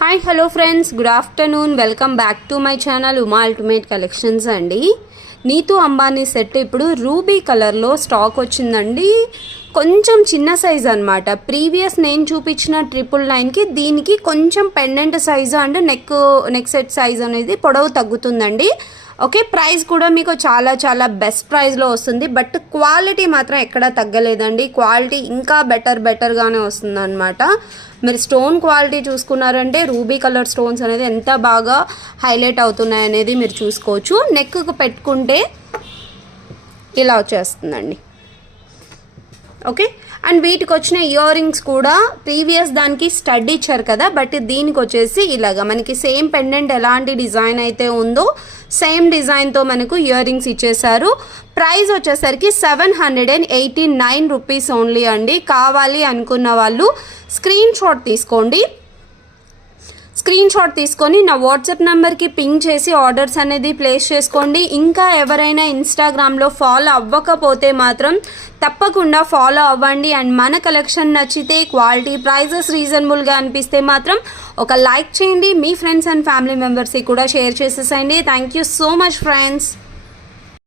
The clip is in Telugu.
Hi hello friends, good afternoon. Welcome back to my channel Uma ultimate collections అండి. నీతూ అంబానీ సెట్ ఇప్పుడు రూబీ కలర్లో స్టాక్ వచ్చిందండి. కొంచెం చిన్న సైజ్ అనమాట. ప్రీవియస్ నేను చూపించిన 999కి దీనికి కొంచెం pendant size and neck set size అనేది పొడవు తగ్గుతుందండి. ఓకే, ప్రైస్ కూడా మీకు చాలా చాలా బెస్ట్ ప్రైస్లో వస్తుంది. బట్ క్వాలిటీ మాత్రం ఎక్కడా తగ్గలేదండి. క్వాలిటీ ఇంకా బెటర్గానే వస్తుంది అనమాట. మీరు స్టోన్ క్వాలిటీ చూసుకున్నారంటే రూబీ కలర్ స్టోన్స్ అనేది ఎంత బాగా హైలైట్ అవుతున్నాయి అనేది మీరు చూసుకోవచ్చు. నెక్కు పెట్టుకుంటే ఇలా వచ్చేస్తుందండి. ఓకే, అండ్ వీటికి వచ్చిన ఇయర్ రింగ్స్ కూడా ప్రీవియస్ దానికి స్టడ్ ఇచ్చారు కదా, బట్ దీనికి వచ్చేసి ఇలాగా మనకి సేమ్ పెండెంట్ ఎలాంటి డిజైన్ అయితే ఉందో సేమ్ డిజైన్తో మనకు ఇయర్ రింగ్స్ ఇచ్చేసారు. ప్రైస్ వచ్చేసరికి 789 రూపీస్ ఓన్లీ అండి. కావాలి అనుకున్న వాళ్ళు స్క్రీన్ షాట్ తీసుకొని నా వాట్సాప్ నెంబర్కి పింగ్ చేసి ఆర్డర్స్ అనేది ప్లేస్ చేసుకోండి. ఇంకా ఎవరైనా ఇన్స్టాగ్రామ్లో ఫాలో అవ్వకపోతే మాత్రం తప్పకుండా ఫాలో అవ్వండి. అండ్ మన కలెక్షన్ నచ్చితే, క్వాలిటీ, ప్రైజెస్ రీజనబుల్గా అనిపిస్తే మాత్రం ఒక లైక్ చేయండి. మీ ఫ్రెండ్స్ అండ్ ఫ్యామిలీ మెంబర్స్కి కూడా షేర్ చేసేసండి. Thank you so much friends.